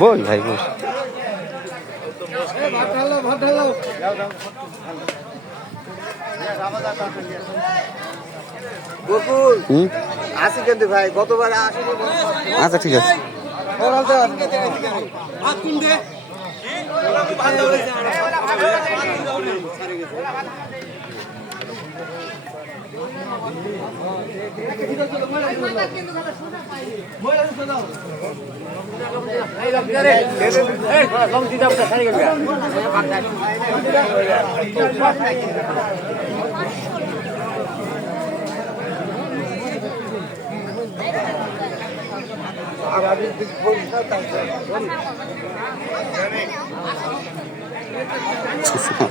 বল ভাই বল। আচ্ছা ঠিক আছে। ভাই গতবার আসি আচ্ছা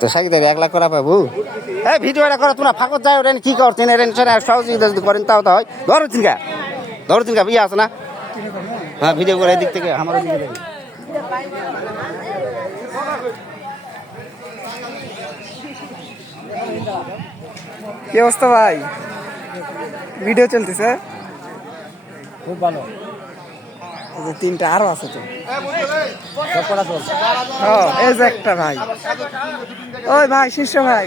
তো সাকি দেবে এক লাখ করা পাবো? হ্যাঁ ভিডিও এটা করো, তোমরা ফাঁকত যাও, রেন কি করছেন রেন সহযোগিতা যদি করেন, তাও তো হয়। ধরো চিনকা ধরো চিনকা ইয়ে আছে না? হ্যাঁ ভিডিও করে এদিক থেকে, আমার কি অবস্থা ভাই? ভিডিও চলতেছে? খুব ভালো। তিনটা আরও আছে তো। এই যে একটা ভাই। ওই ভাই শিষ্য ভাই।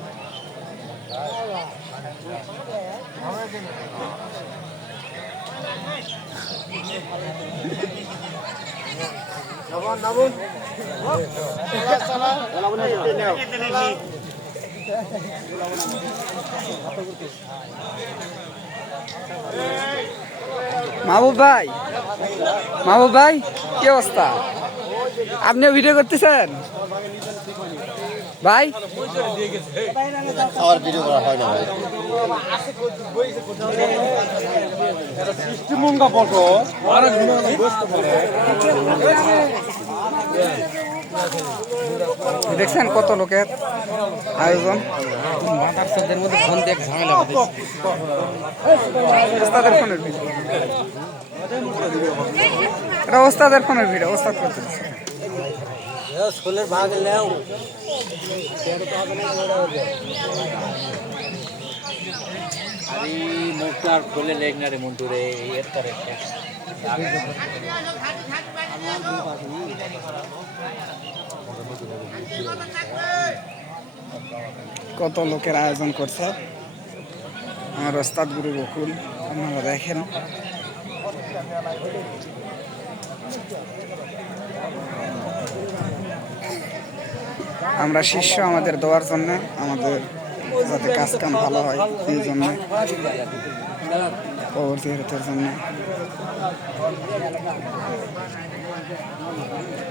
মাহবুব ভাই মাহবুব ভাই কি অবস্থা? আপনিও ভিডিও করতেছেন? ভাই? আমার ভিডিও করা হয় না ভাই। দেখছেন কত লোকের আয়োজন? মাদারসাদের মধ্যে ফোন দেখ ঝামেলা ওস্তাদের ফোনের ভিডিও। এটা ওস্তাদের ফোনের ভিডিও ওস্তাদ করতেছে স্কুলের ভাগ নেও আরে মুখটা আর খুলে লেগ না রে মন্টু রে এর করে কত লোকের আয়োজন করছে? আমার ওস্তাদ গুরু বকুল আপনারা দেখেন। আমরা শিষ্য আমাদের দেওয়ার জন্য, আমাদের যাতে কাজ কাম ভালো হয় এই জন্য, কবর জিয়ারতের জন্য।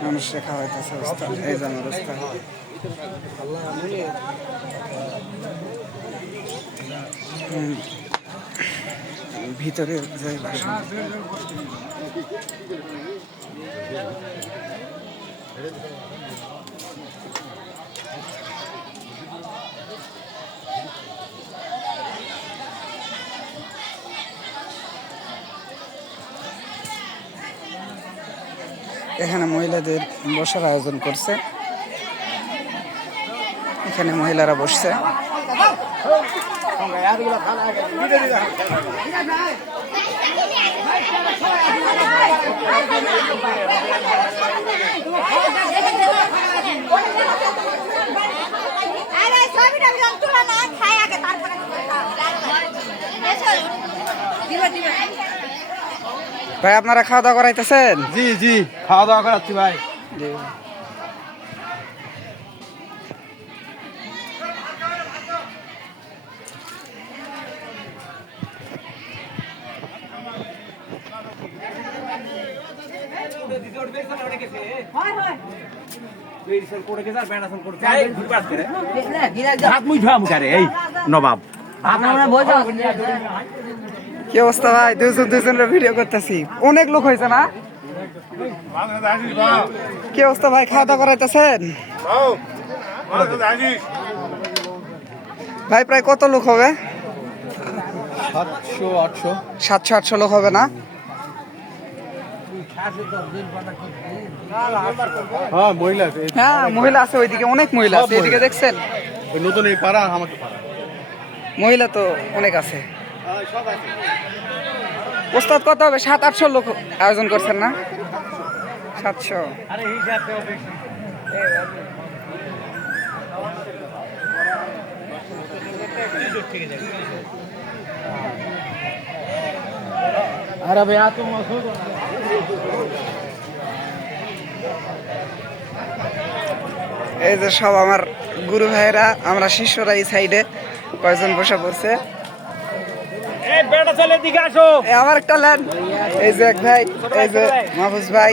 মানুষ শেখা হইতেছে ওস্তাদ এই যে আমার ভিতরে যাই বাসা। এখানে মহিলাদের বসার আয়োজন করছে। এখানে মহিলারা বসছে। ভাই আপনারা খাওয়া দাওয়া করাইতেছেন? জি জি খাওয়া দাওয়া করাচ্ছি ভাই। নবাব। কি অবস্থা ভাই? দুজন দুজনের ভিডিও করতেছি। অনেক লোক হয়েছে না? কি অবস্থা ভাই? খাওয়া দাওয়া করাইতেছেন? ভাই প্রায় কত লোক হবে? সাতশো আটশো। লোক হবে না? হ্যাঁ মহিলা এই- হ্যাঁ মহিলা আছে ওইদিকে অনেক মহিলা আছে। এদিকে দেখছেন? নতুন এই পাড়া আমাকে মহিলা তো অনেক আছে। ওস্তাদ কত হবে? সাত আটশো লোক আয়োজন করছেন না? সাতশো। এই যে সব আমার গুরু ভাইরা আমরা শিষ্যরা এই সাইডে কয়েকজন বসে পড়ছে? বেটা চলে দিকে আসো। আমার একটা ল্যান্ড এই যে এক ভাই এই যে মাহফুজ ভাই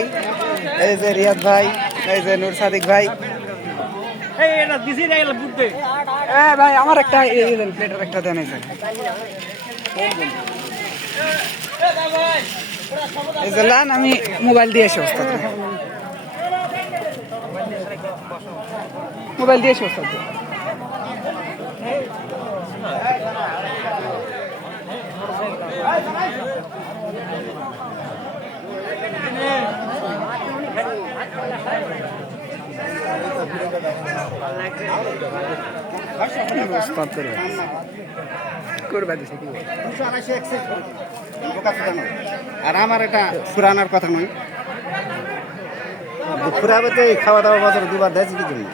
এই যে রিয়াদ ভাই এই যে নূর সাদিক ভাই। ভাই আমার একটা প্লেটের একটা দেন এই যে। এই যে লান আমি মোবাইল দিয়ে এসে ওস্তাদ। মোবাইল দিয়ে এসে ওস্তাদ ওস্তাদ করবে করবে দিছে কি বলে? আর আমার এটা ফুরানোর কথা নয়। ফুরাবে তো খাওয়া দাওয়া বছর দুবার দেয়, কি জন্য?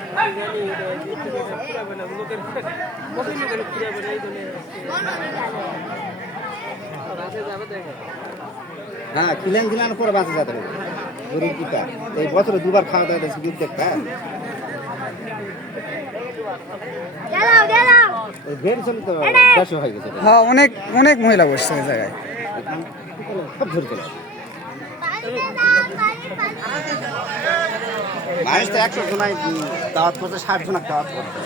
হ্যাঁ খিলেন খিলানোর পরে বাঁচে যেতে গরিব এই বছরে দুবার খাওয়া দাওয়া দেয় গিফট দেখা গেলাও গেলাও ওই ভেড় চলে তো দেড়শো হয়ে গেছে হ্যাঁ অনেক অনেক মহিলা বসছে ওই জায়গায়। সব ধরে চলে মানুষ তো একশো জনায় দাওয়াত করছে ষাট জনার দাওয়াত করছে।